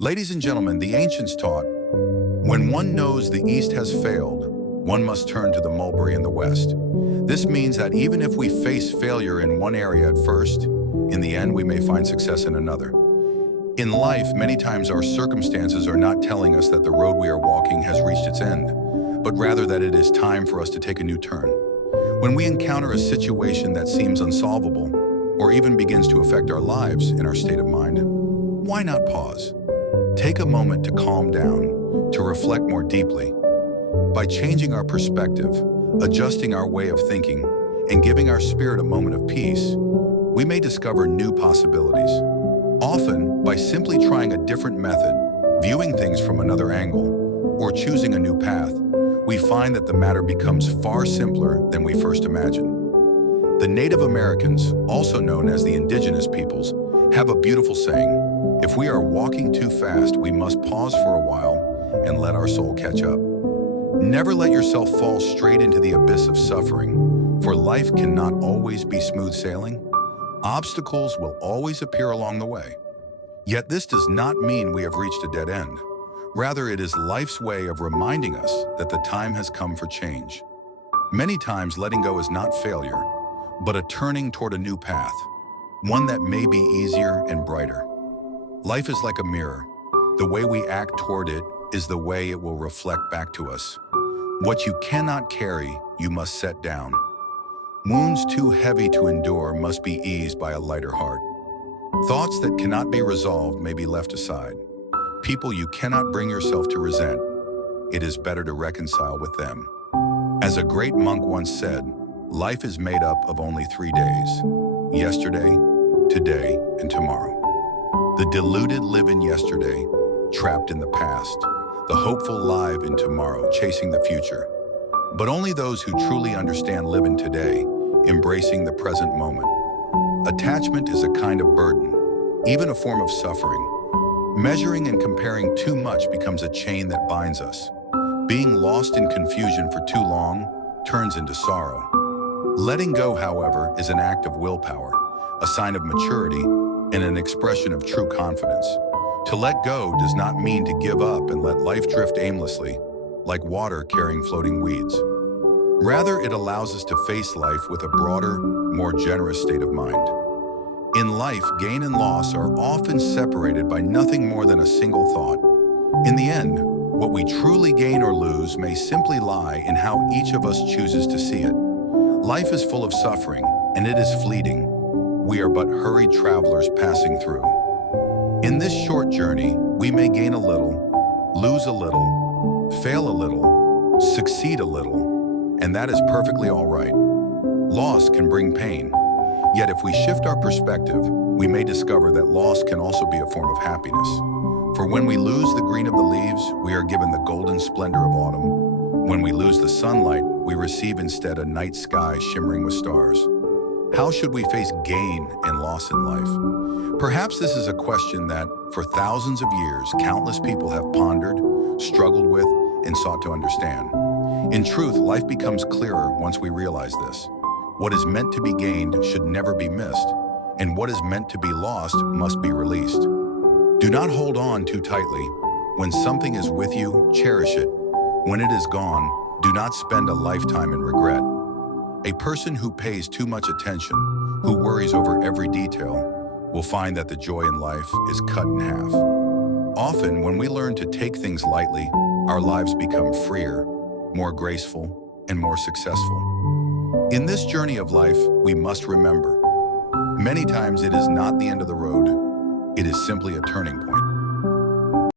Ladies and gentlemen, the ancients taught, when one knows the East has failed, one must turn to the mulberry in the West. This means that even if we face failure in one area at first, in the end we may find success in another. In life, many times our circumstances are not telling us that the road we are walking has reached its end, but rather that it is time for us to take a new turn. When we encounter a situation that seems unsolvable, or even begins to affect our lives and our state of mind, why not pause? Take a moment to calm down, to reflect more deeply. By changing our perspective, adjusting our way of thinking, and giving our spirit a moment of peace, we may discover new possibilities. Often, by simply trying a different method, viewing things from another angle, or choosing a new path, we find that the matter becomes far simpler than we first imagined. The Native Americans, also known as the indigenous peoples, have a beautiful saying: if we are walking too fast, we must pause for a while and let our soul catch up. Never let yourself fall straight into the abyss of suffering, for life cannot always be smooth sailing. Obstacles will always appear along the way. Yet this does not mean we have reached a dead end. Rather, it is life's way of reminding us that the time has come for change. Many times, letting go is not failure, but a turning toward a new path, one that may be easier and brighter. Life is like a mirror. The way we act toward it is the way it will reflect back to us. What you cannot carry, you must set down. Wounds too heavy to endure must be eased by a lighter heart. Thoughts that cannot be resolved may be left aside. People you cannot bring yourself to resent, it is better to reconcile with them. As a great monk once said, life is made up of only 3 days: yesterday, today, and tomorrow. The deluded live in yesterday, trapped in the past. The hopeful live in tomorrow, chasing the future. But only those who truly understand live in today, embracing the present moment. Attachment is a kind of burden, even a form of suffering. Measuring and comparing too much becomes a chain that binds us. Being lost in confusion for too long turns into sorrow. Letting go, however, is an act of willpower, a sign of maturity, and an expression of true confidence. To let go does not mean to give up and let life drift aimlessly, like water carrying floating weeds. Rather, it allows us to face life with a broader, more generous state of mind. In life, gain and loss are often separated by nothing more than a single thought. In the end, what we truly gain or lose may simply lie in how each of us chooses to see it. Life is full of suffering, and it is fleeting. We are but hurried travelers passing through. In this short journey, we may gain a little, lose a little, fail a little, succeed a little, and that is perfectly all right. Loss can bring pain, yet if we shift our perspective, we may discover that loss can also be a form of happiness. For when we lose the green of the leaves, we are given the golden splendor of autumn. When we lose the sunlight, we receive instead a night sky shimmering with stars. How should we face gain and loss in life? Perhaps this is a question that, for thousands of years, countless people have pondered, struggled with, and sought to understand. In truth, life becomes clearer once we realize this. What is meant to be gained should never be missed, and what is meant to be lost must be released. Do not hold on too tightly. When something is with you, cherish it. When it is gone, do not spend a lifetime in regret. A person who pays too much attention, who worries over every detail, will find that the joy in life is cut in half. Often, when we learn to take things lightly, our lives become freer, more graceful, and more successful. In this journey of life, we must remember, many times it is not the end of the road, it is simply a turning point.